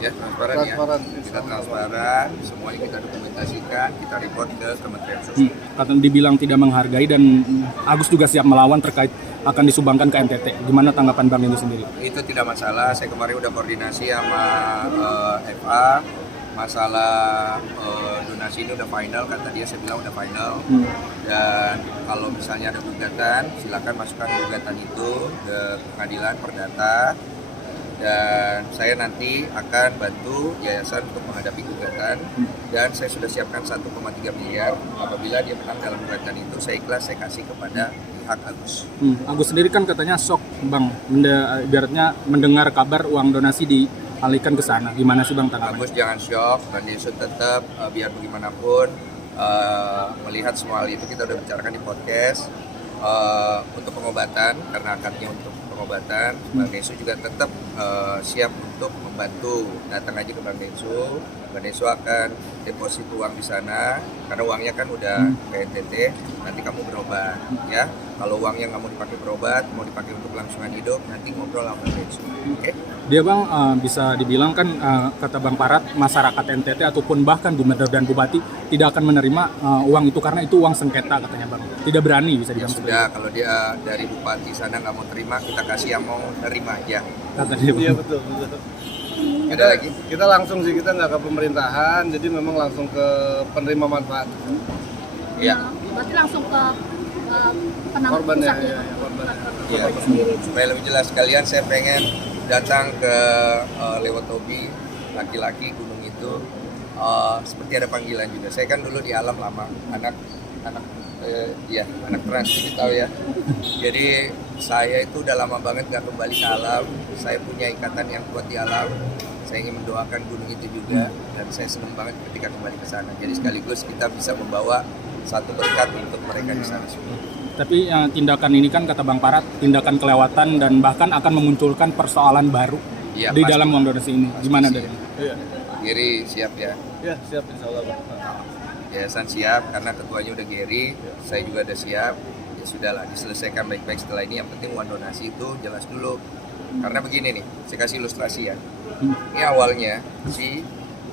Ya, transparan ya. Kita transparan, semuanya kita dokumentasikan, kita report ke Kementerian Sosial. Kata dibilang tidak menghargai dan Agus juga siap melawan terkait akan disumbangkan ke NTT. Gimana tanggapan Bang Denny sendiri? Itu tidak masalah. Saya kemarin udah koordinasi sama FA. Masalah donasi ini udah final, kata dia, saya bilang udah final. Dan kalau misalnya ada gugatan, silakan masukkan gugatan itu ke pengadilan perdata. Dan saya nanti akan bantu yayasan untuk menghadapi gugatan. Dan saya sudah siapkan 1,3 miliar. Apabila dia menang dalam gugatan itu, saya ikhlas, saya kasih kepada pihak Agus. Agus sendiri kan katanya shock, Bang, ibaratnya mendengar kabar uang donasi dialihkan ke sana. Gimana sih Bang tanggapannya? Agus jangan shock, Bang Denny tetap biar bagaimanapun melihat semua hal itu kita udah bicarakan di podcast. Untuk pengobatan, karena akadnya untuk pengobatan, Bang Denny juga tetap siap untuk membantu. Datang aja ke Bang Denny akan deposit uang di sana, karena uangnya kan udah ke NTT, nanti kamu berobat ya. Kalau uangnya nggak mau dipakai berobat, mau dipakai untuk kelangsungan hidup, nanti ngobrol sama Bang Denny. Oke? Dia Bang, bisa dibilang kan kata Bang Parat, masyarakat NTT ataupun bahkan gubernur dan bupati tidak akan menerima uang itu karena itu uang sengketa katanya Bang. Tidak berani bisa Ya dibilang. sudah, kalau dia dari bupati sana nggak mau terima, kita kasih yang mau terima aja. Kata dia Bang. Iya betul. Ada lagi? Kita langsung sih, kita nggak ke pemerintahan, jadi memang langsung ke penerima manfaat. Iya. Berarti langsung ke penanggung Korbannya, pusat ya, korban. Iya. Supaya lebih jelas sekalian, saya pengen datang ke Lewotobi, laki-laki gunung itu, seperti ada panggilan juga. Saya kan dulu di alam lama, anak trans, jadi tahu ya. Jadi saya itu udah lama banget gak kembali ke alam. Saya punya ikatan yang kuat di alam. Saya ingin mendoakan gunung itu juga, dan saya senang banget ketika kembali ke sana. Jadi sekaligus kita bisa membawa satu berkat untuk mereka di sana semua. Tapi tindakan ini kan kata Bang Parat, tindakan kelewatan dan bahkan akan memunculkan persoalan baru Ya, di pasti. dalam uang donasi ini. Gimana dari? Iya, Giri siap ya? ya siap insya Allah Pak. Yayasan siap, karena ketuanya udah Giri, saya juga udah siap. Ya sudahlah, diselesaikan baik-baik setelah ini. Yang penting uang donasi itu jelas dulu. Karena begini nih, saya kasih ilustrasi ya. Ini awalnya si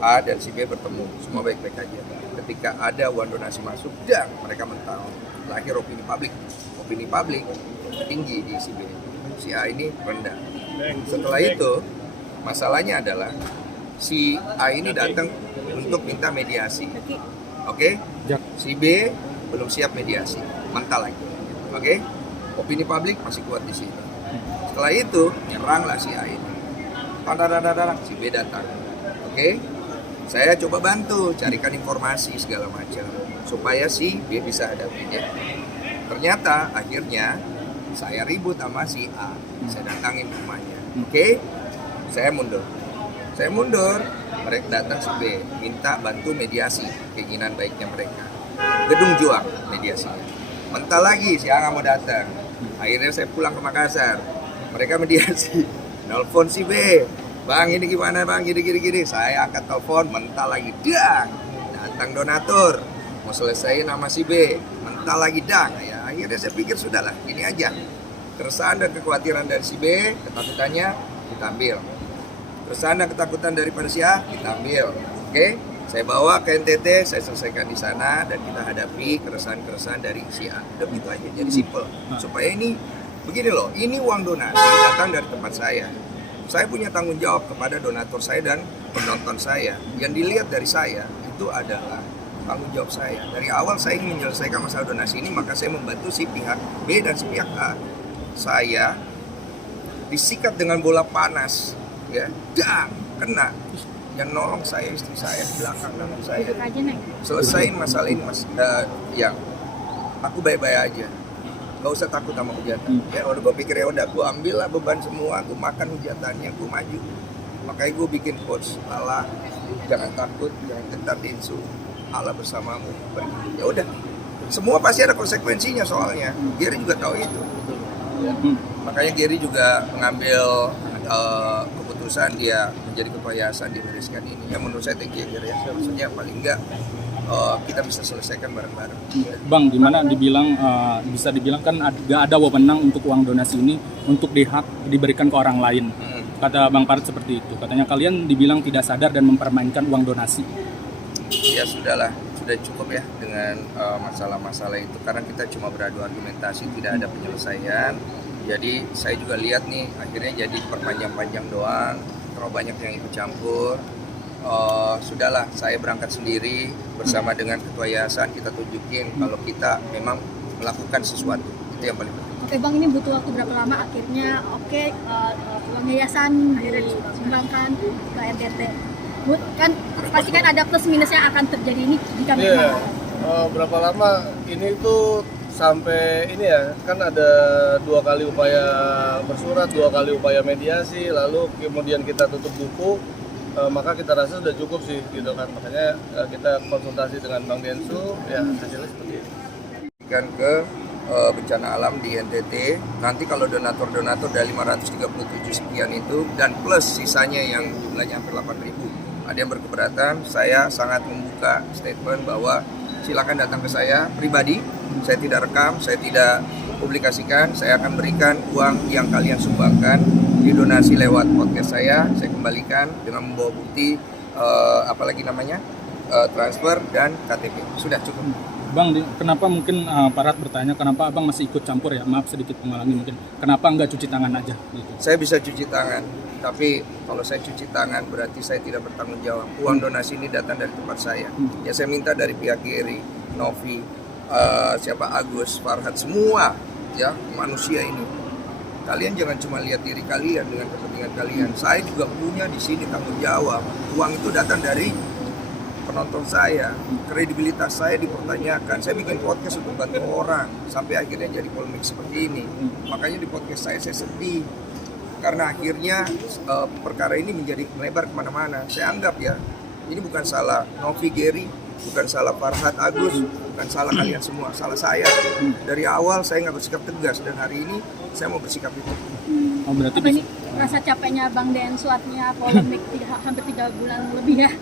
A dan si B bertemu, semua baik-baik aja. Ketika ada uang donasi masuk, dan mereka mental. Lahir opini publik tinggi di si B, si A ini rendah. Setelah itu, masalahnya adalah si A ini datang untuk minta mediasi. Oke? Si B belum siap mediasi, mental lagi. Oke? Opini publik masih kuat di situ. Setelah itu, nyeranglah si A ini. Si B datang. Oke? Saya coba bantu, carikan informasi segala macam supaya si B bisa hadapinya. Ternyata akhirnya saya ribut sama si A. Saya datangin rumahnya. Oke? Saya mundur. Mereka datang si B, minta bantu mediasi keinginan baiknya mereka. Gedung Juang mediasinya. Mental lagi si A nggak mau datang. Akhirnya saya pulang ke Makassar. Mereka mediasi. Nelfon si B. Bang ini gimana bang, gini. Saya angkat telepon, mental lagi, dang. Datang donatur, mau selesaiin sama si B, mental lagi, dang. Ya, akhirnya saya pikir sudahlah, ini aja. Keresahan dan kekhawatiran dari si B, ketakutannya kita ambil. Keresahan dan ketakutan daripada si A, kita ambil. Oke, saya bawa ke NTT, saya selesaikan di sana, dan kita hadapi keresahan-keresahan dari si A. Udah begitu aja, jadi simple. Supaya ini, begini loh, ini uang donasi datang dari tempat saya. Saya punya tanggung jawab kepada donatur saya dan penonton saya. Yang dilihat dari saya itu adalah tanggung jawab saya. Dari awal saya ingin menyelesaikan masalah donasi ini, maka saya membantu si pihak B dan si pihak A. Saya disikat dengan bola panas, ya, dang, kena. Yang nolong saya istri saya di belakang dan saya. Selesain masalah ini, yang aku baik-baik aja. Gak usah takut sama hujatan. Ya udah gue pikir ya udah gue ambil lah beban semua, gue makan hujatannya, gue maju. Makanya gue bikin quotes, Allah jangan takut, jangan gentar dinsu, Allah bersamamu. Ya udah, semua pasti ada konsekuensinya soalnya. Gary juga tahu itu. Makanya Gary juga mengambil keputusan dia menjadi ketua yayasan di Meriskan ini. Ya menurut saya thank you Gary ya. Maksudnya paling enggak kita bisa selesaikan bareng-bareng. Bang, gimana dibilang bisa dibilang kan gak ada wewenang untuk uang donasi ini untuk diberikan ke orang lain. kata Bang Parad seperti itu. Katanya kalian dibilang tidak sadar dan mempermainkan uang donasi. Ya sudahlah, sudah cukup ya dengan masalah-masalah itu, karena kita cuma beradu argumentasi, tidak ada penyelesaian. Jadi saya juga lihat nih, akhirnya jadi perpanjang-panjang doang, terlalu banyak yang ikut campur. Sudahlah, saya berangkat sendiri bersama dengan ketua yayasan, kita tunjukin kalau kita memang melakukan sesuatu, itu yang paling penting. Oke Bang, ini butuh waktu berapa lama akhirnya uang yayasan akhirnya disumbangkan ke NTT? Kan pasti kan ada plus minus yang akan terjadi ini jika Iya. memang Berapa lama ini tuh sampai ini ya, kan ada 2 kali upaya bersurat, 2 kali upaya mediasi, lalu kemudian kita tutup buku, maka kita rasa sudah cukup sih gitu kan. Makanya kita konsultasi dengan Bang Densu, ya hasilnya seperti itu. Kan ke bencana alam di NTT, nanti kalau donatur dari 537 sekian itu dan plus sisanya yang jumlahnya hampir 8.000, ada yang berkeberatan, saya sangat membuka statement bahwa silakan datang ke saya pribadi, saya tidak rekam, saya tidak publikasikan, saya akan berikan uang yang kalian sumbangkan didonasi lewat podcast saya kembalikan dengan membawa bukti transfer dan KTP, sudah cukup. Bang, kenapa mungkin Parad bertanya kenapa Abang masih ikut campur ya? Maaf sedikit mengulangi mungkin. Kenapa nggak cuci tangan aja gitu? Saya bisa cuci tangan, tapi kalau saya cuci tangan berarti saya tidak bertanggung jawab. Uang donasi ini datang dari tempat saya. Ya saya minta dari pihak Gary, Novi, Agus, Farhad, semua ya manusia ini. Kalian jangan cuma lihat diri kalian dengan kepentingan kalian. Saya juga punya di sini tanggung jawab. Uang itu datang dari penonton saya, kredibilitas saya dipertanyakan. Saya bikin podcast untuk bantu orang sampai akhirnya jadi polemik seperti ini. Makanya di podcast saya sedih karena akhirnya perkara ini menjadi melebar kemana-mana. Saya anggap ya ini bukan salah Novi, Gary, bukan salah Farhad, Agus, bukan salah kalian semua, salah saya. Dari awal saya nggak bersikap tegas dan hari ini saya mau bersikap itu. Oh, berarti apa ini rasa capeknya Bang Densu artinya polemik hampir 3 bulan lebih ya?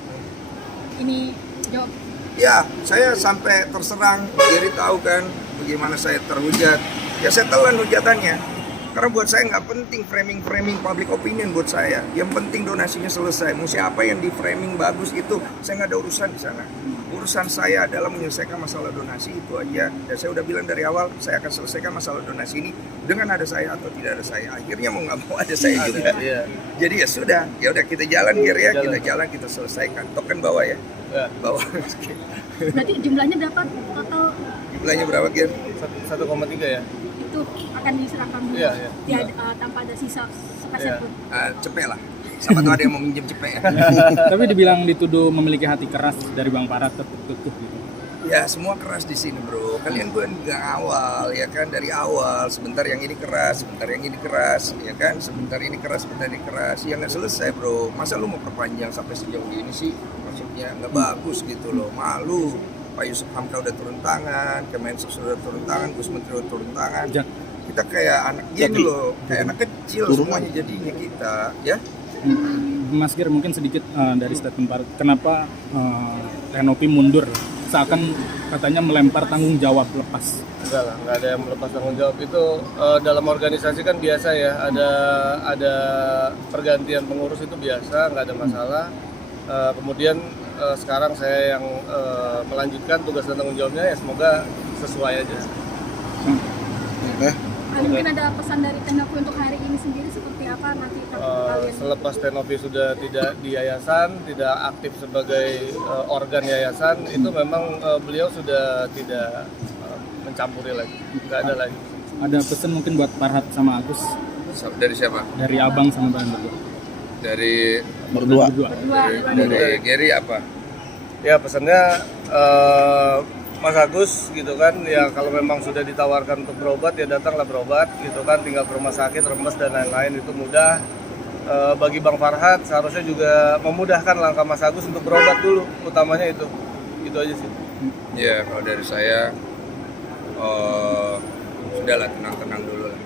Ini jawab. Ya, saya sampai terserang. Gary tahu kan bagaimana saya terhujat. Ya saya telan hujatannya. Karena buat saya nggak penting framing public opinion buat saya. Yang penting donasinya selesai. Mau siapa yang di framing bagus itu, saya nggak ada urusan di sana. Urusan saya adalah menyelesaikan masalah donasi itu aja. Dan saya udah bilang dari awal, saya akan selesaikan masalah donasi ini dengan ada saya atau tidak ada saya. Akhirnya mau nggak mau ada saya juga. Iya. Jadi ya sudah, ya udah kita jalan Gary ya, kita jalan kita selesaikan. Token bawa ya. Ya. Bawah. Berarti jumlahnya berapa total? Jumlahnya berapa Gir? 1,3 ya. Itu akan diserahkan dulu. Iya, iya. Tanpa ada sisa sepeser Iya. pun. Cepet lah. Sama tuh ada yang mau minjem cepet ya. tapi dibilang dituduh memiliki hati keras dari Bang Parad tertutup gitu. Ya semua keras di sini bro. Kalian gue nggak awal ya kan, dari awal sebentar yang ini keras, sebentar yang ini keras, ya kan, sebentar ini keras, sebentar ini keras. Ya nggak selesai bro. Masa lu mau perpanjang sampai sejauh ini sih? Maksudnya nggak bagus gitu loh. Malu. Pak Yusuf Hamka udah turun tangan, Kemensos udah turun tangan, Gus Menteri udah turun tangan. Kita kayak anak gini loh, kayak anak kecil semuanya jadinya kita, ya. Mas Gir, mungkin sedikit dari statement Parad, kenapa Renopi mundur seakan katanya melempar tanggung jawab lepas? Enggak lah, nggak ada yang melepas tanggung jawab. Itu dalam organisasi kan biasa ya, ada pergantian pengurus itu biasa, nggak ada masalah. Kemudian sekarang saya yang melanjutkan tugas dan tanggung jawabnya, ya semoga sesuai aja. Mungkin ada pesan dari Tenovi untuk hari ini sendiri seperti apa nanti kalian? Selepas Tenovi sudah tidak di yayasan, tidak aktif sebagai organ yayasan, itu memang beliau sudah tidak mencampuri lagi, nggak ada lagi. Ada pesan mungkin buat Farhad sama Agus? Dari siapa? Dari Abang sama Bang berdua. Dari Berdua. dari Gary apa? Ya pesannya Mas Agus gitu kan, ya kalau memang sudah ditawarkan untuk berobat ya datanglah berobat gitu kan, tinggal ke rumah sakit, remes dan lain-lain itu mudah. Bagi Bang Farhad seharusnya juga memudahkan langkah Mas Agus untuk berobat dulu, utamanya itu aja sih. Ya kalau dari saya sudahlah, tenang-tenang dulu lah,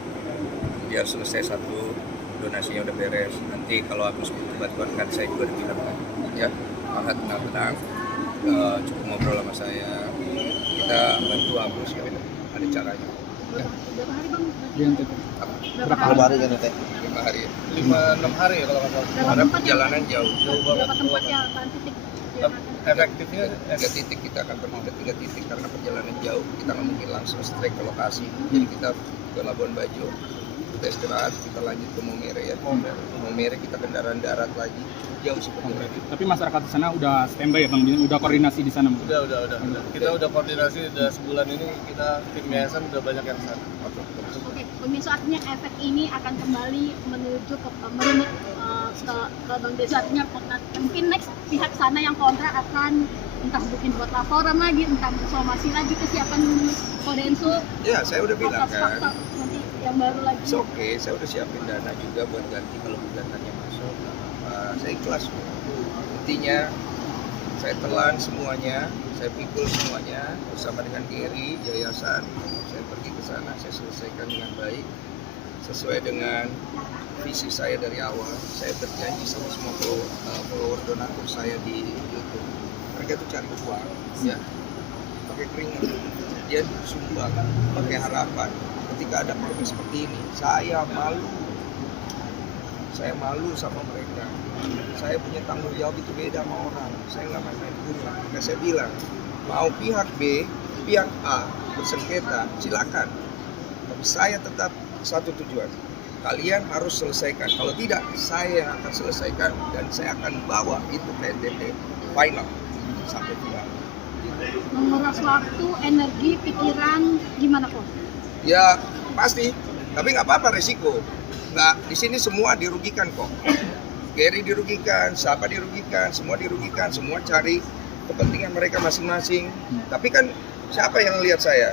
biar selesai satu, donasinya udah beres. Nanti kalau Agus butuh bantuan kan saya juga bilang kan, ya Farhad tenang-tenang, cukup ngobrol sama saya, kita bantu Agus ya, ada caranya. Berapa hari bang? Di NTT. Berapa Berapa hari? Baru kan teh. 5 hari ya. 5-6 hari ya kalau nggak salah. Berapa Karena tempat perjalanan jauh. Jauh banget. Berapa tempat yang akan titik? yang akan- Efektifnya 3 titik kita akan pergi ke 3 titik karena perjalanan jauh. Kita nggak mungkin langsung straight ke lokasi. Jadi kita ke Labuan Bajo, kita istirahat, kita lanjut ke Maumere ya. Maumere kita kendaraan darat lagi. Jauh sih perjalanan. Tapi masyarakat di sana udah standby ya Bang, udah koordinasi di sana. Bang? udah. Kita udah koordinasi udah sebulan ini, kita tim yayasan udah banyak yang sana. Oke, pemirsa artinya efek ini akan kembali menuju ke merunut ke Bang Desu, artinya mungkin next pihak sana yang kontra akan entah bikin buat laporan lagi, entah somasi lagi kesiapan Kodensu, Ya, saya udah bilang kan. fakta nanti yang baru lagi. It's okay, saya udah siapin dana juga buat ganti kalau gugatannya masuk. Saya ikhlas. Intinya saya telan semuanya, saya pikul semuanya bersama dengan Gary, yayasan. Saya pergi ke sana, saya selesaikan dengan baik sesuai dengan visi saya dari awal. Saya berjanji sama semua follower donatur saya di YouTube. Mereka tuh cari uang, ya, pakai keringat, dia sumbang, pakai harapan. Ketika ada problem seperti ini, saya malu sama mereka. Saya punya tanggung jawab itu beda sama orang. Saya nggak main-main kurang. Maka saya bilang, mau pihak B, pihak A bersengketa, silakan. Tapi saya tetap satu tujuan. Kalian harus selesaikan. Kalau tidak, saya yang akan selesaikan dan saya akan bawa itu ke NTT final sampai final. Menguras waktu, energi, pikiran, gimana kok? Ya pasti, tapi nggak apa-apa resiko. Nggak, di sini semua dirugikan kok. Gary dirugikan, siapa dirugikan, semua cari kepentingan mereka masing-masing. Tapi kan siapa yang lihat saya?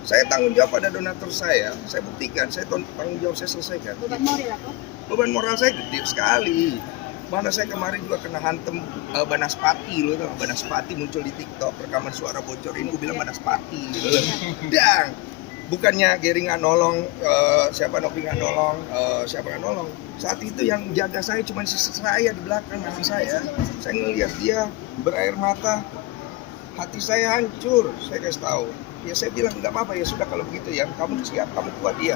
Saya tanggung jawab pada donatur saya buktikan, saya tanggung jawab saya selesaikan. Beban moral kok? Beban moral saya gede sekali. Mana saya kemarin juga kena hantem Banaspati loh, Banaspati muncul di TikTok, rekaman suara bocor ini gue bilang Banaspati gitu loh. Dang, bukannya Gary nggak nolong, siapa Nopi nggak nolong, siapa nggak nolong. Saat itu yang jaga saya cuma si saya di belakang hati saya ngelihat dia berair mata, hati saya hancur. Saya kasih tahu, ya saya bilang nggak apa-apa, ya sudah kalau begitu ya kamu siap, kamu kuat ya.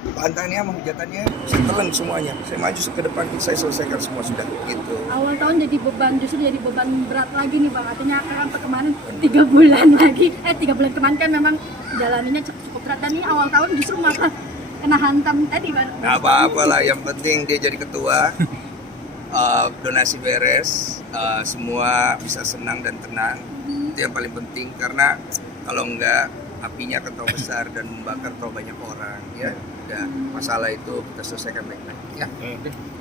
Bantannya sama hujatannya saya telan semuanya, saya maju ke depan, saya selesaikan semua sudah gitu. Awal tahun jadi beban, justru jadi beban berat lagi nih bang, artinya kan kemarin 3 bulan lagi, 3 bulan kemarin kan memang jalaninya cukup berat, dan ini awal tahun justru malah kena hantam tadi bang. Nggak apa-apa lah, yang penting dia jadi ketua, donasi beres, semua bisa senang dan tenang, itu yang paling penting, karena kalau enggak apinya akan terlalu besar dan membakar terlalu banyak orang ya. Udah, masalah itu kita selesaikan baik-baik ya.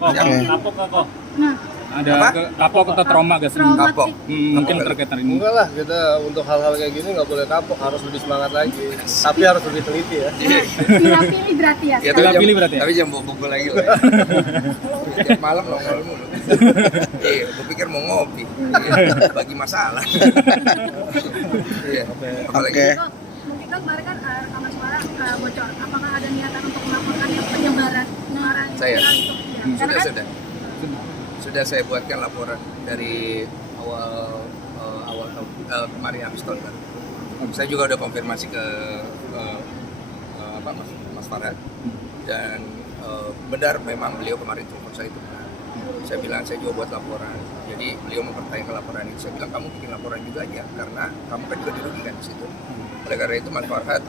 Oh, Ya. kapok kok. Nah, Ada Apa? kapok atau trauma gak sih? Trauma. Kapok. Mungkin terkait hari ini. Enggak lah, kita untuk hal-hal kayak gini nggak boleh kapok, harus lebih semangat lagi. Tapi harus lebih teliti ya. pilih berarti ya. Ya, Tinggal pilih berarti ya? Tapi jangan bobo lagi lah. Tiap malam nongol mulu. Iya, gue pikir mau ngopi. Iya, bagi masalah. Iya. Apalagi Oke. Mungkin kan kemarin kan rekaman suara bocor. Apakah ada niatan untuk melaporkan yang penyebaran Saya. Karena kan sudah saya buatkan laporan dari awal kemarin habis tahun baru. Saya juga udah konfirmasi ke Mas Farhad, dan benar memang beliau kemarin telepon saya itu benar. Saya bilang saya juga buat laporan, jadi beliau mempertanyakan laporan itu. Saya bilang kamu bikin laporan juga aja, karena kamu kan juga dirugikan di situ. Oleh karena itu Mas Farhad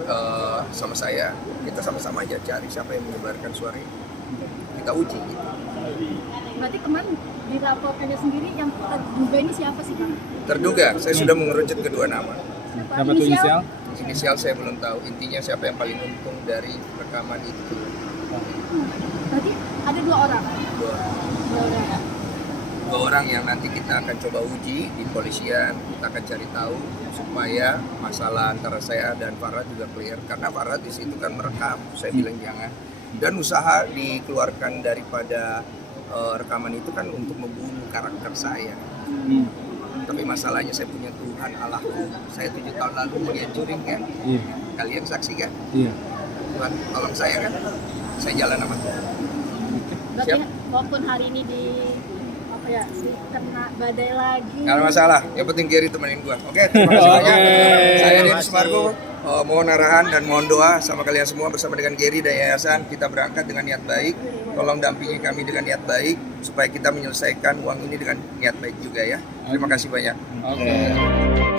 sama saya, kita sama-sama aja cari siapa yang menyebarkan suara ini. Kita uji gitu. berarti kemarin dilaporkannya sendiri yang terduga ini siapa sih bang? Terduga, saya sudah mengerucut kedua nama. Dapat tuh inisial? Inisial saya belum tahu, intinya siapa yang paling untung dari rekaman itu. Berarti ada 2 orang. Dua orang. 2 orang. Dua orang yang nanti kita akan coba uji di polisian, kita akan cari tahu supaya masalah antara saya dan Farhad juga clear, karena Farhad di situ kan merekam, saya bilang jangan, dan usaha dikeluarkan daripada rekaman itu kan untuk membunuh karakter saya. Tapi masalahnya saya punya Tuhan Allahku, saya 7 tahun lalu menghancurin kan, Iya. kalian saksi kan, Iya. Tuhan tolong saya kan, saya jalan sama Tuhan. Berarti Siap. walaupun hari ini kena badai lagi. Nggak ada masalah, yang penting Gary temenin gua. Oke, terima kasih banyak. Oke. Saya Denny Sumargo, Mohon arahan dan mohon doa sama kalian semua bersama dengan Gary dan Yayasan. Kita berangkat dengan niat baik. Tolong dampingi kami dengan niat baik supaya kita menyelesaikan uang ini dengan niat baik juga ya. Terima kasih banyak. Oke.